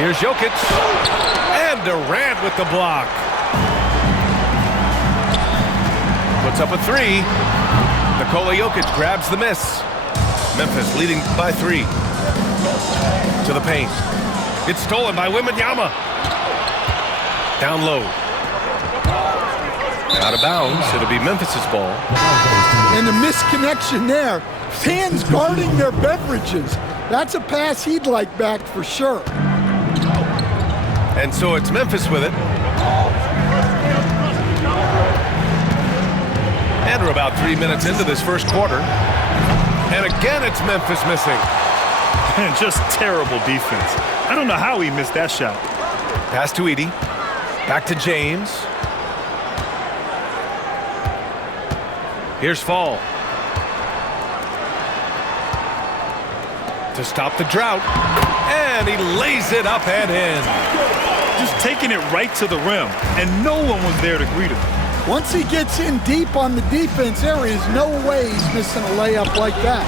Here's Jokic. And Durant with the block. Puts up a three. Nikola Jokic grabs the miss. Memphis leading by 3. To the paint. It's stolen by Wembanyama. Down low. Out of bounds. It'll be Memphis's ball. And the misconnection there. Fans guarding their beverages. That's a pass he'd like back for sure. And so it's Memphis with it. And we're about 3 minutes into this first quarter. And again, it's Memphis missing. And just terrible defense. I don't know how he missed that shot. Pass to Edey. Back to James. Here's Fall. To stop the drought. And he lays it up and in. Just taking it right to the rim. And no one was there to greet him. Once he gets in deep on the defense, there is no way he's missing a layup like that.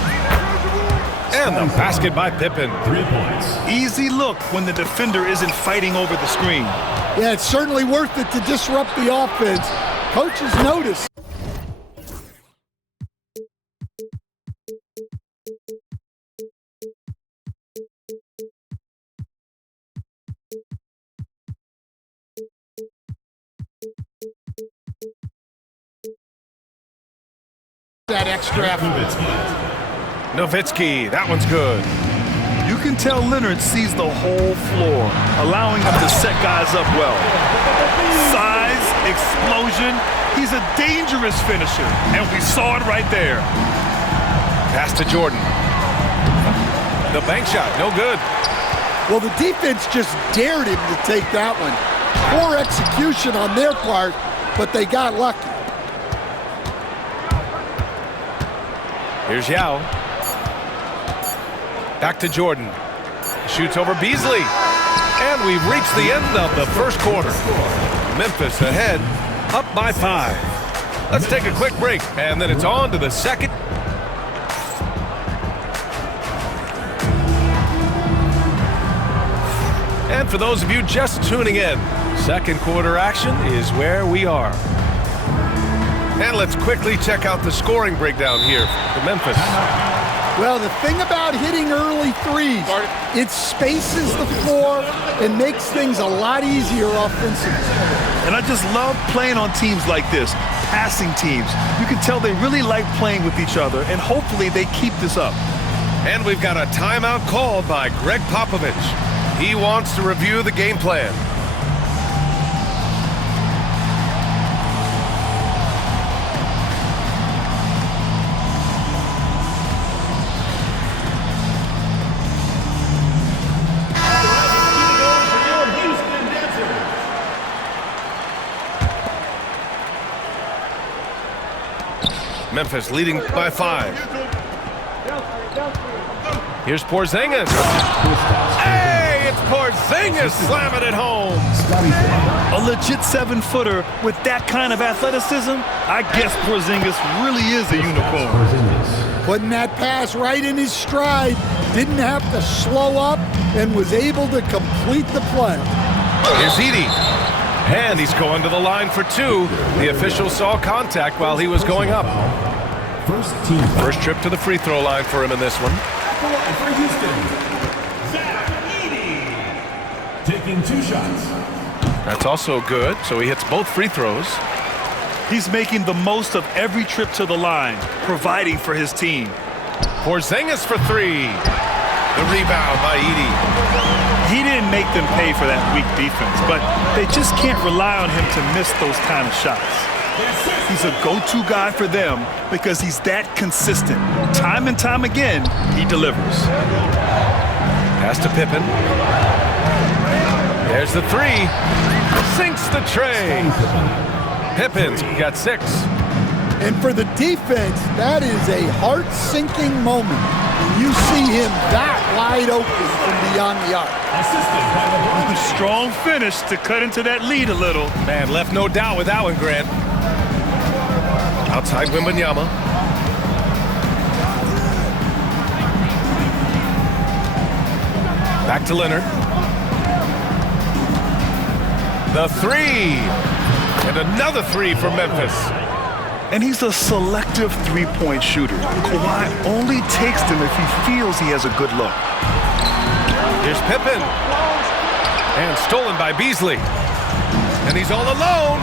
And the basket by Pippen. 3 points. Easy look when the defender isn't fighting over the screen. Yeah, it's certainly worth it to disrupt the offense. Coaches notice. That extra effort. Nowitzki, that one's good. You can tell Leonard sees the whole floor, allowing him to set guys up well. Size, explosion, he's a dangerous finisher, and we saw it right there. Pass to Jordan. The bank shot, no good. Well, the defense just dared him to take that one. Poor execution on their part, but they got lucky. Here's Yao. Back to Jordan. Shoots over Beasley. And we've reached the end of the first quarter. Memphis ahead, up by 5. Let's take a quick break, and then it's on to the second. And for those of you just tuning in, second quarter action is where we are. And let's quickly check out the scoring breakdown here for Memphis. Well, the thing about hitting early threes, it spaces the floor and makes things a lot easier offensively. And I just love playing on teams like this, passing teams. You can tell they really like playing with each other, and hopefully they keep this up. And we've got a timeout called by Greg Popovich. He wants to review the game plan. Memphis leading by 5. Here's Porzingis. Hey, it's Porzingis slamming it home. A legit 7-footer with that kind of athleticism, I guess Porzingis really is a unicorn. Putting that pass right in his stride, didn't have to slow up, and was able to complete the play. Here's Edey. And he's going to the line for 2. The official saw contact while he was going up. First trip to the free throw line for him in this one. For Houston, Zach Edey. Taking 2 shots. That's also good, so he hits both free throws. He's making the most of every trip to the line, providing for his team. Porzingis for 3. The rebound by Edey. He didn't make them pay for that weak defense, but they just can't rely on him to miss those kind of shots. He's a go-to guy for them because he's that consistent. Time and time again, he delivers. Pass to Pippen. There's the 3. Sinks the tray. Pippen's got 6. And for the defense, that is a heart-sinking moment. You see him that wide open from beyond the arc. A strong finish to cut into that lead a little. Man, left no doubt with that one, Grant. Outside Wembanyama. Back to Leonard. The three. And another three for Memphis. And he's a selective three-point shooter. Kawhi only takes them if he feels he has a good look. Here's Pippen. And stolen by Beasley. And he's all alone.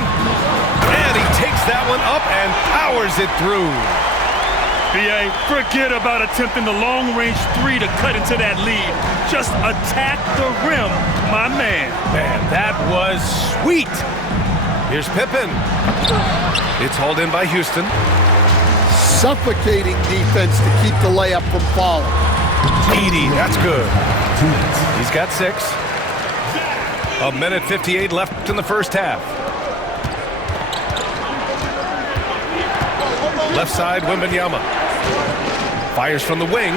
And he takes that one up and powers it through. B.A., forget about attempting the long-range three to cut into that lead. Just attack the rim, my man. Man, that was sweet. Here's Pippen. It's hauled in by Houston. Suffocating defense to keep the layup from falling. Edey, that's good. He's got 6. 1:58 left in the first half. Left side, Wembanyama. Fires from the wing.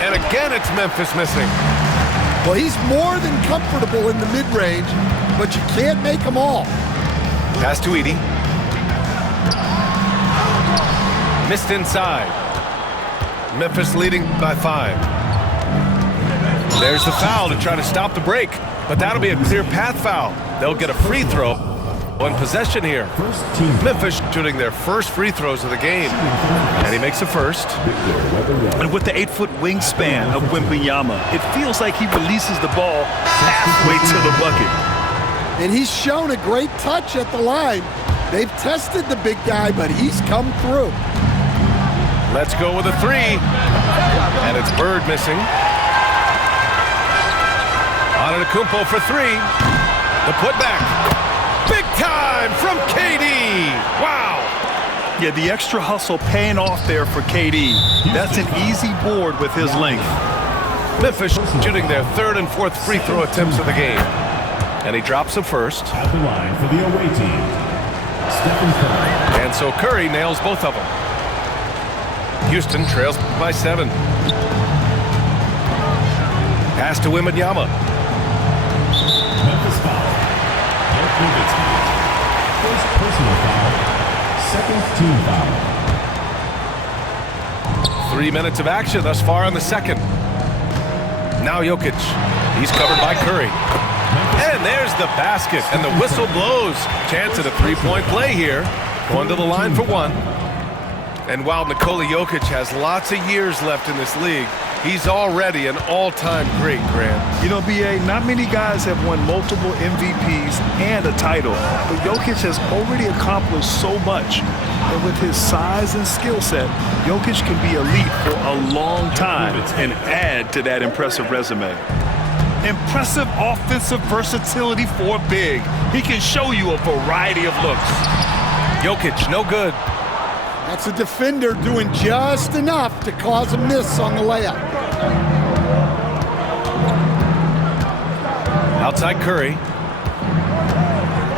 And again, it's Memphis missing. Well, he's more than comfortable in the mid-range, but you can't make them all. Pass to Edey. Missed inside. Memphis leading by 5. There's the foul to try to stop the break, but that'll be a clear path foul. They'll get a free throw on possession here. Memphis shooting their first free throws of the game, and he makes the first. And with the 8-foot wingspan of Wembanyama, it feels like he releases the ball halfway to the bucket. And he's shown a great touch at the line. They've tested the big guy, but he's come through. Let's go with a 3. And it's Bird missing. Antetokounmpo for 3. The putback. Big time from KD. Wow. Yeah, the extra hustle paying off there for KD. That's an easy board with his length. Memphis shooting their 3rd and 4th free throw attempts of the game. And he drops the first. At the line for the away team, Stephen Curry. And so Curry nails both of them. Houston trails by 7. Pass to Wembanyama. Memphis foul. Dirk Nowitzki. First personal foul. Second team foul. 3 minutes of action thus far in the second. Now Jokic. He's covered by Curry. And there's the basket, and the whistle blows. Chance at a three-point play here. Going to the line for 1. And while Nikola Jokic has lots of years left in this league, he's already an all-time great, Grant. You know, B.A., not many guys have won multiple MVPs and a title, but Jokic has already accomplished so much. And with his size and skill set, Jokic can be elite for a long time and add to that impressive resume. Impressive offensive versatility for a big. He can show you a variety of looks. Jokic, no good. That's a defender doing just enough to cause a miss on the layup. Outside Curry.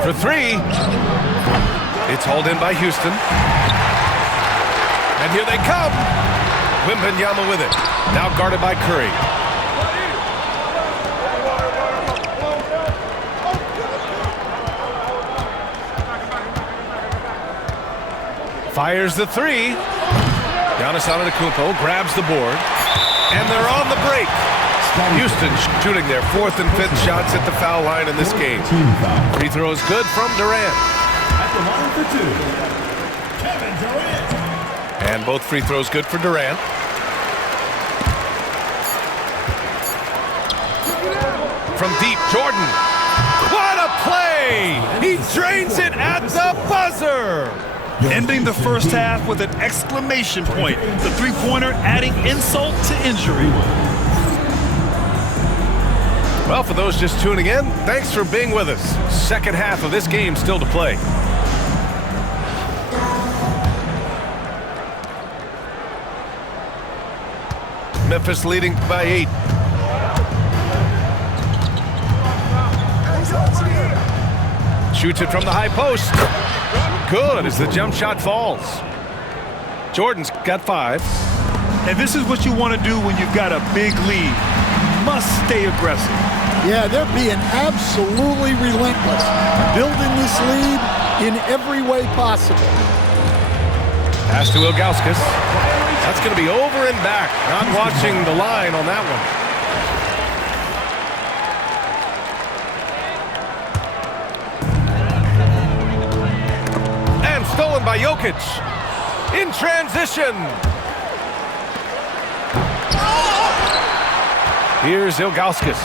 For 3. It's hauled in by Houston. And here they come. Wembanyama with it. Now guarded by Curry. Fires the 3. Giannis Antetokounmpo grabs the board. And they're on the break. Houston shooting their 4th and 5th shots at the foul line in this game. Free throw is good from Durant. At the line for 2, Kevin Durant. And both free throws good for Durant. From deep, Jordan. What a play! He drains it at the buzzer! Ending the first half with an exclamation point. The three-pointer adding insult to injury. Well, for those just tuning in, thanks for being with us. Second half of this game still to play. Memphis leading by 8. Shoots it from the high post. Good as the jump shot falls. Jordan's got 5. And this is what you want to do when you've got a big lead. Must stay aggressive. Yeah, they're being absolutely relentless, building this lead in every way possible. Pass to Ilgauskas. That's going to be over and back. Not watching the line on that one. by Jokic. In transition. Here's Ilgauskas.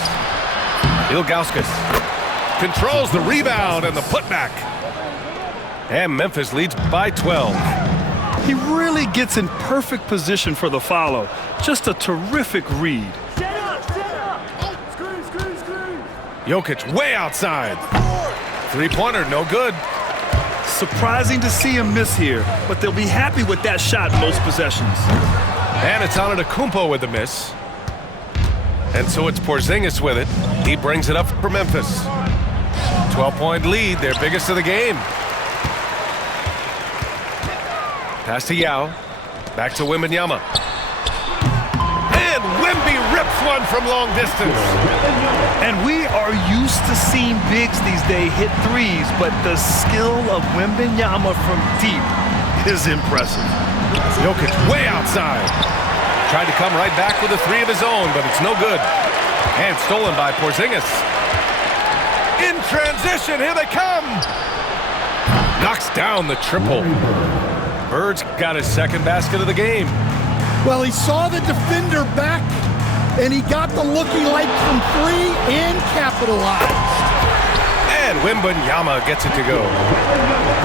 Ilgauskas controls the rebound and the putback. And Memphis leads by 12. He really gets in perfect position for the follow. Just a terrific read. Jokic way outside. Three-pointer, no good. Surprising to see him miss here, but they'll be happy with that shot most possessions. And it's Antetokounmpo with the miss. And so it's Porzingis with it. He brings it up for Memphis. 12-point lead, their biggest of the game. Pass to Yao. Back to Wembanyama. And Wemby rips one from long distance. And we are used to seeing bigs these days hit threes, but the skill of Wembanyama from deep is impressive. Jokic way outside. Tried to come right back with a three of his own, but it's no good. And stolen by Porzingis. In transition, here they come. Knocks down the triple. Bird's got his second basket of the game. Well, he saw the defender back, and he got the look he liked from three and capitalized. And Wembanyama gets it to go.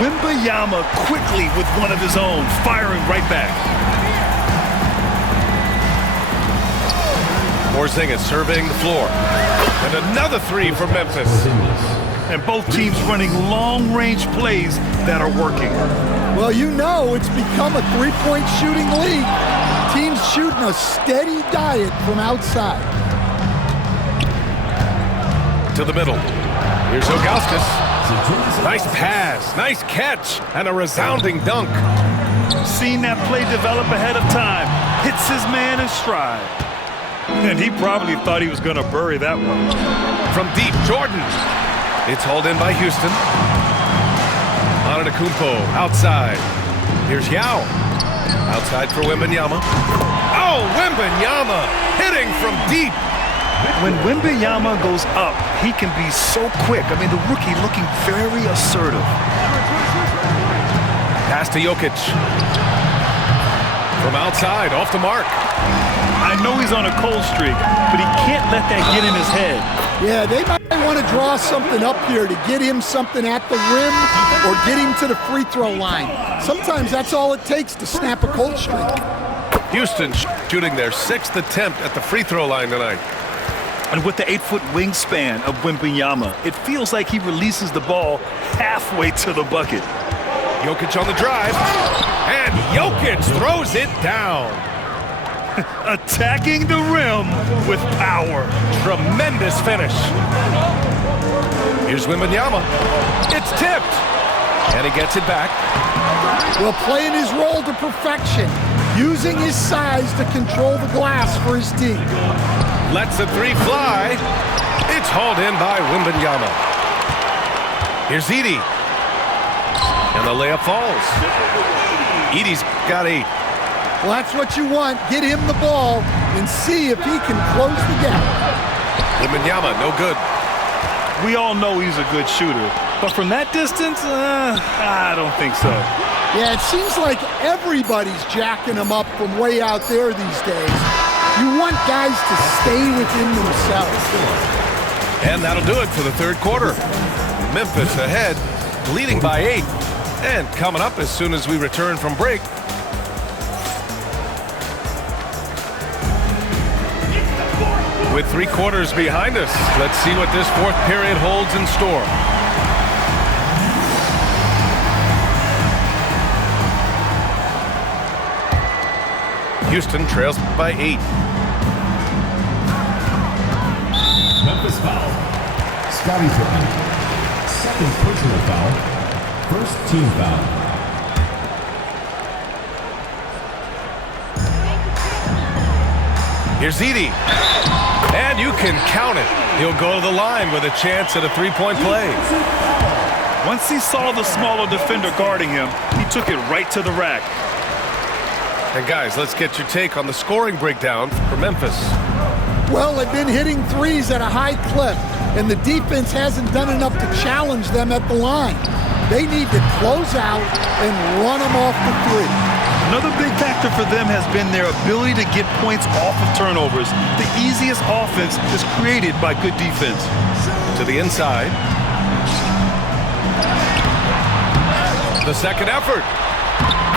Wembanyama quickly with one of his own, firing right back. Porzingis surveying the floor. And another three for Memphis. And both teams running long-range plays that are working. Well, you know it's become a three-point shooting league. Teams shooting a steady diet from outside. To the middle. Here's Ilgauskas. Nice pass, nice catch, and a resounding dunk. Seen that play develop ahead of time. Hits his man in stride. And he probably thought he was going to bury that one. From deep, Jordan. It's hauled in by Houston. Antetokounmpo outside. Here's Yao. Outside for Wembanyama. Oh, Wembanyama hitting from deep. When Wembanyama goes up, he can be so quick. I mean, the rookie looking very assertive. Pass to Jokic. From outside, off the mark. I know he's on a cold streak, but he can't let that get in his head. Yeah, they might want to draw something up here to get him something at the rim or get him to the free throw line. Sometimes that's all it takes to snap a cold streak. Houston shooting their 6th attempt at the free throw line tonight. And with the 8-foot wingspan of Wembanyama, it feels like he releases the ball halfway to the bucket. Jokic on the drive, and Jokic throws it down. Attacking the rim with power. Tremendous finish. Here's Wembanyama. It's tipped, and he gets it back. Well, playing his role to perfection, using his size to control the glass for his team. Lets the three fly. It's hauled in by Wembanyama. Here's Edey. And the layup falls. Edey's got 8. Well, that's what you want. Get him the ball and see if he can close the gap. Wembanyama, no good. We all know he's a good shooter, but from that distance, I don't think so. Yeah, it seems like everybody's jacking him up from way out there these days. You want guys to stay within themselves. And that'll do it for the third quarter. Memphis ahead, leading by 8. And coming up as soon as we return from break, with 3 quarters behind us, let's see what this fourth period holds in store. Houston trails by 8. Memphis foul. Scottie Pippen. Second personal foul. First team foul. Here's Edey. And you can count it. He'll go to the line with a chance at a 3-point play. Once he saw the smaller defender guarding him, he took it right to the rack. And guys, let's get your take on the scoring breakdown for Memphis. Well, they've been hitting threes at a high clip, and the defense hasn't done enough to challenge them at the line. They need to close out and run them off the three. Another big factor for them has been their ability to get points off of turnovers. The easiest offense is created by good defense. To the inside. The second effort.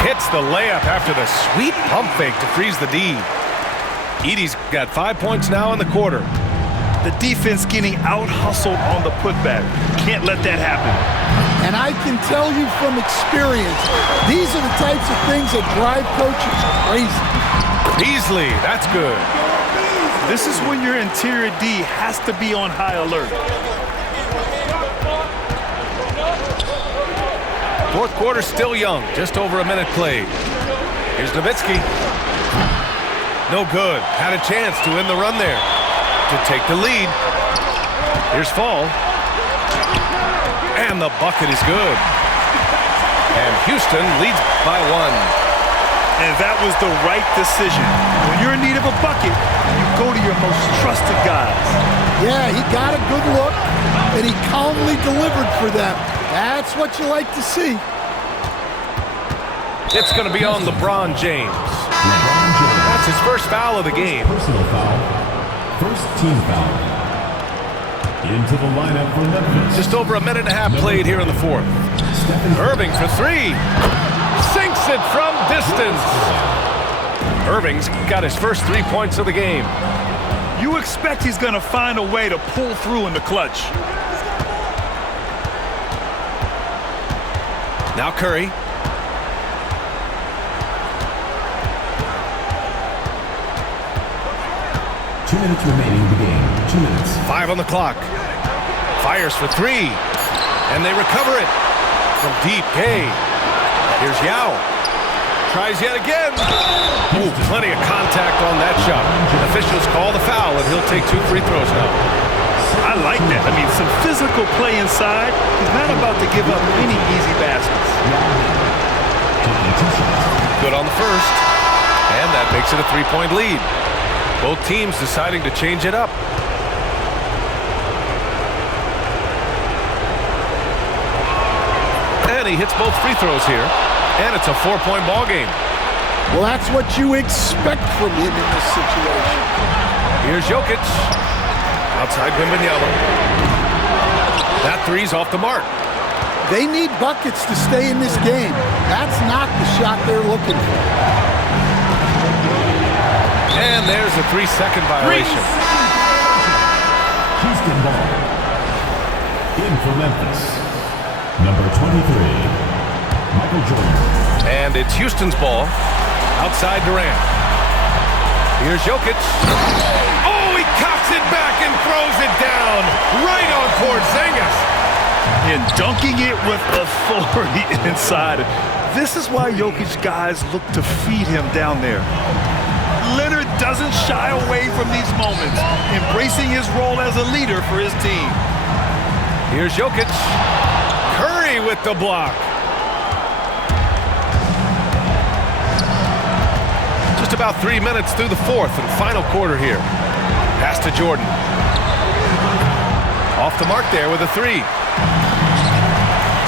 Hits the layup after the sweet pump fake to freeze the D. Edey's got 5 points now in the quarter. The defense getting out-hustled on the putback. Can't let that happen. And I can tell you from experience, these are the types of things that drive coaches crazy. Beasley, that's good. This is when your interior D has to be on high alert. Fourth quarter still young, just over a minute played. Here's Nowitzki. No good. Had a chance to end the run there, to take the lead. Here's Fall. And the bucket is good. And Houston leads by 1. And that was the right decision. When you're in need of a bucket, you go to your most trusted guys. Yeah, he got a good look, and he calmly delivered for them. That's what you like to see. It's going to be on LeBron James. LeBron James. That's his first foul of the game. Personal foul. First team foul. Into the lineup for Memphis. Just over a minute and a half played here in the fourth. Irving for three. Sinks it from distance. Irving's got his first 3 points of the game. You expect he's going to find a way to pull through in the clutch. Now Curry. Two minutes remaining in the game. 2 minutes. 5 on the clock. Fires for three. And they recover it from deep. Gay. Here's Yao. Tries yet again. Ooh, plenty of contact on that shot. Officials call the foul, and he'll take 2 free throws now. I like that. I mean, some physical play inside. He's not about to give up any easy baskets. Good on the first. And that makes it a 3-point lead. Both teams deciding to change it up. And he hits both free throws here. And it's a 4-point ball game. Well, that's what you expect from him in this situation. Here's Jokic. Outside Wembanyama. That three's off the mark. They need buckets to stay in this game. That's not the shot they're looking for. And there's a 3-second violation. Houston ball. In for Memphis. Number 23. Michael Jordan. And it's Houston's ball. Outside Durant. Here's Jokic. Oh, he cocks it back and throws it down. Right on Porzingis. And dunking it with authority inside. This is why Jokic guys look to feed him down there. Leonard doesn't shy away from these moments, embracing his role as a leader for his team. Here's Jokic. Curry with the block. Just about 3 minutes through the fourth and final quarter here. Pass to Jordan. Off the mark there with a three.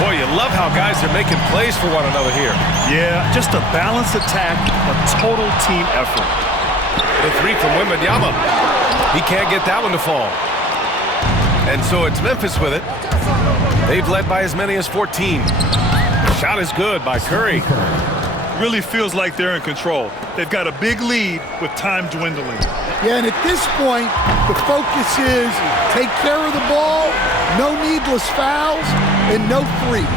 Boy, you love how guys are making plays for one another here. Yeah, just a balanced attack, a total team effort. The three from Wembanyama. He can't get that one to fall. And so it's Memphis with it. They've led by as many as 14. Shot is good by Curry. Really feels like they're in control. They've got a big lead with time dwindling. Yeah, and at this point, the focus is take care of the ball, no needless fouls, and no threes.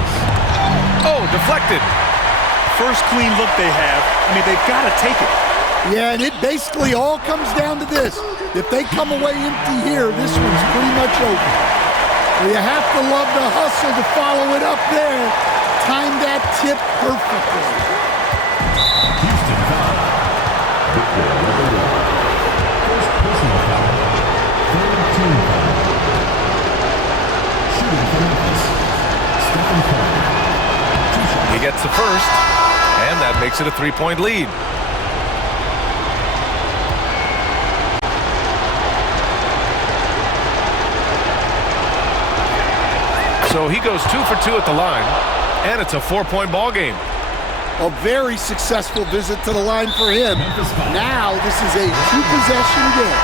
Oh, deflected. First clean look they have. I mean, they've got to take it. Yeah, and it basically all comes down to this. If they come away empty here, this one's pretty much over. Well, you have to love the hustle to follow it up there. Time that tip perfectly. Houston foul. Victor Wembanyama. First personal foul. Third team foul. Shooting for Memphis. Stephen Curry. He gets the first, and that makes it a 3-point lead. So he goes 2 for 2 at the line. And it's a 4-point ball game. A very successful visit to the line for him. Now this is a 2-possession game.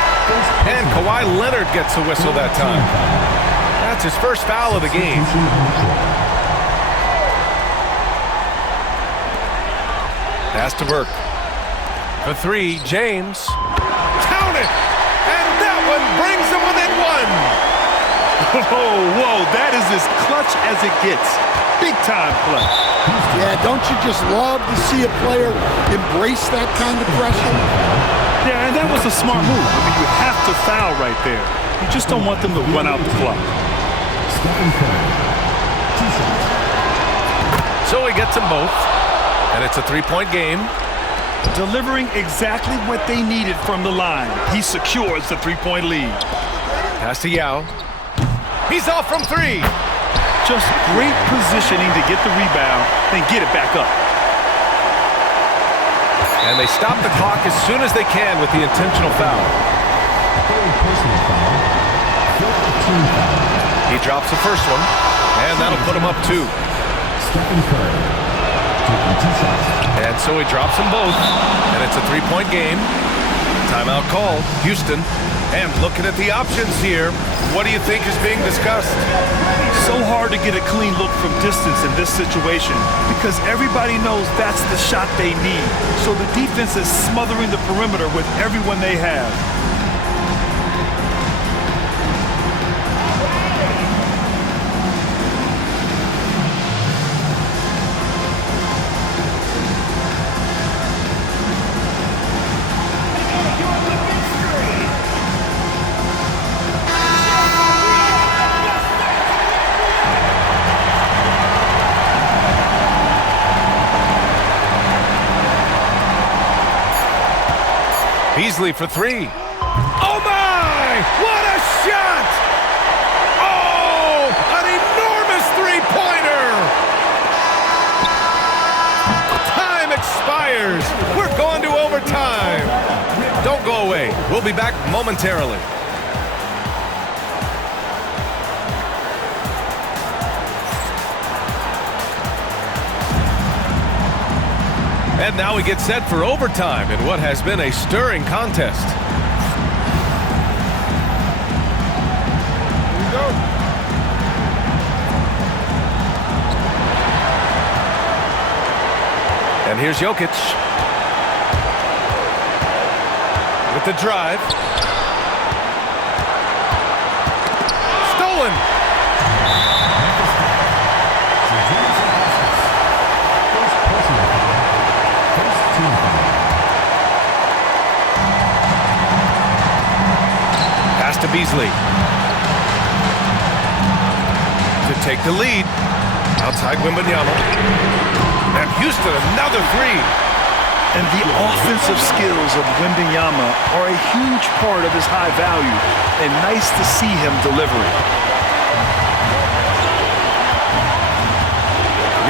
And Kawhi Leonard gets a whistle that time. That's his first foul of the game. Pass to Burke. For 3, James. Count it! And that one brings him within 1. Oh, whoa, that is as clutch as it gets. Big time play. Yeah, don't you just love to see a player embrace that kind of pressure? Yeah, and that was a smart move. I mean, you have to foul right there. You just don't want them to run out the clock. So he gets them both. And it's a 3-point game. Delivering exactly what they needed from the line. He secures the 3-point lead. Pass to Yao. He's off from 3. Just great positioning to get the rebound, then get it back up. And they stop the clock as soon as they can with the intentional foul. He drops the first one, and that'll put him up 2. And so he drops them both, and it's a 3-point game. Timeout called, Houston. And looking at the options here, what do you think is being discussed? So hard to get a clean look from distance in this situation because everybody knows that's the shot they need. So the defense is smothering the perimeter with everyone they have. Beasley for 3. Oh my! What a shot! Oh, an enormous 3-pointer! Time expires. We're going to overtime. Don't go away. We'll be back momentarily. And now we get set for overtime in what has been a stirring contest. Here we go. And here's Jokic. With the drive. Stolen. Pass to Beasley. To take the lead. Outside Wembanyama. And Houston, another 3. And the offensive skills of Wembanyama are a huge part of his high value, and nice to see him deliver it.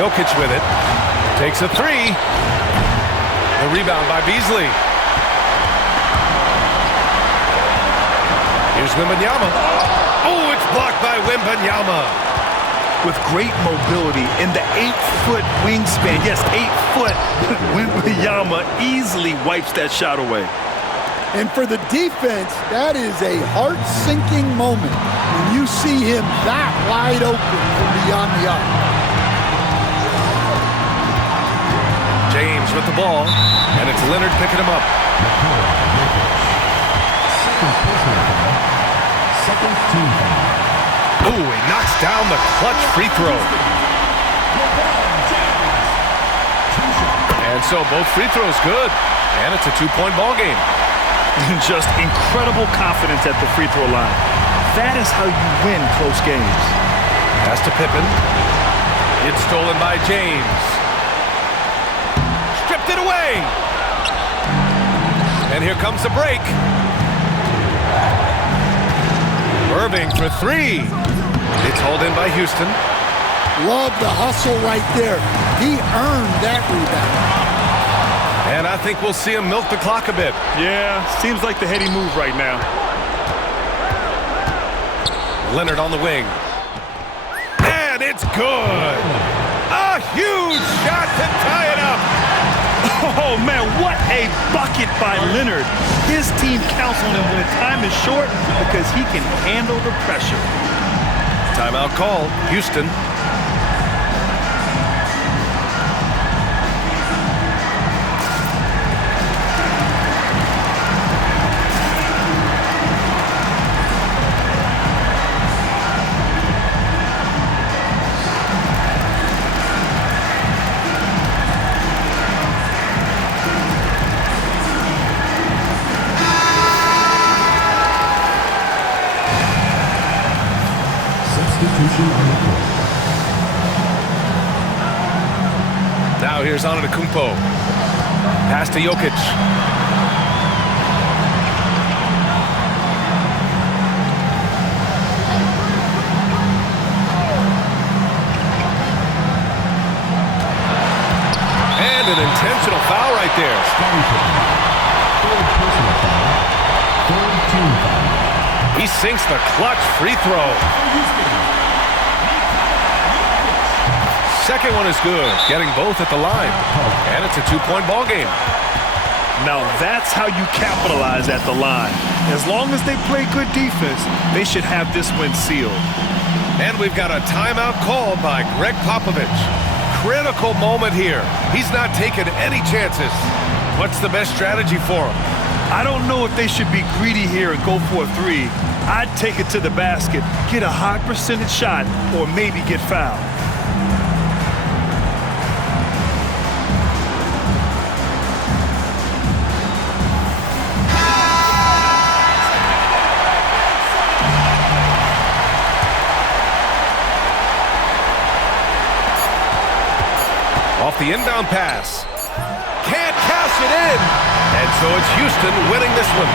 Jokic with it. Takes a 3. The rebound by Beasley. Here's Wembanyama. Oh, it's blocked by Wembanyama. With great mobility in the 8-foot wingspan. Yes, 8 foot. Wembanyama easily wipes that shot away. And for the defense, that is a heart-sinking moment when you see him that wide open from beyond the arc. James with the ball, and it's Leonard picking him up. Second team foul. Oh, he knocks down the clutch free throw. And so both free throws good, and it's a 2-point ball game. Just incredible confidence at the free throw line. That is how you win close games. Pass to Pippen. It's stolen by James. Stripped it away. And here comes the break. Irving for 3. It's hauled in by Houston. Love the hustle right there. He earned that rebound. And I think we'll see him milk the clock a bit. Yeah, seems like the heady move right now. Leonard on the wing. And it's good. A huge shot to tie it up. Oh, man, what a bucket by Leonard. His team counts on him when time is short because he can handle the pressure. Timeout call, Houston. Substitution on the court. Now here's Antetokounmpo. Pass to Jokic. And an intentional foul right there. Scottie Pippen. Third personal foul. Third team foul. He sinks the clutch free throw. Second one is good, getting both at the line. And it's a two-point ball game. Now that's how you capitalize at the line. As long as they play good defense, they should have this win sealed. And we've got a timeout called by Greg Popovich. Critical moment here. He's not taking any chances. What's the best strategy for him? I don't know if they should be greedy here and go for a three. I'd take it to the basket, get a high percentage shot, or maybe get fouled. Off the inbound pass. Can't cash it in. And so it's Houston winning this one.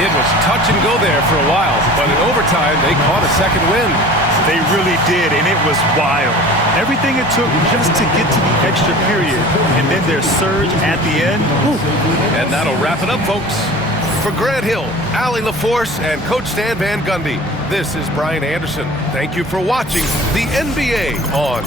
It was touch and go there for a while, but in overtime, they caught a second win. They really did, and it was wild. Everything it took just to get to the extra period, and then their surge at the end. Whew. And that'll wrap it up, folks. For Grant Hill, Allie LaForce, and Coach Stan Van Gundy, this is Brian Anderson. Thank you for watching the NBA on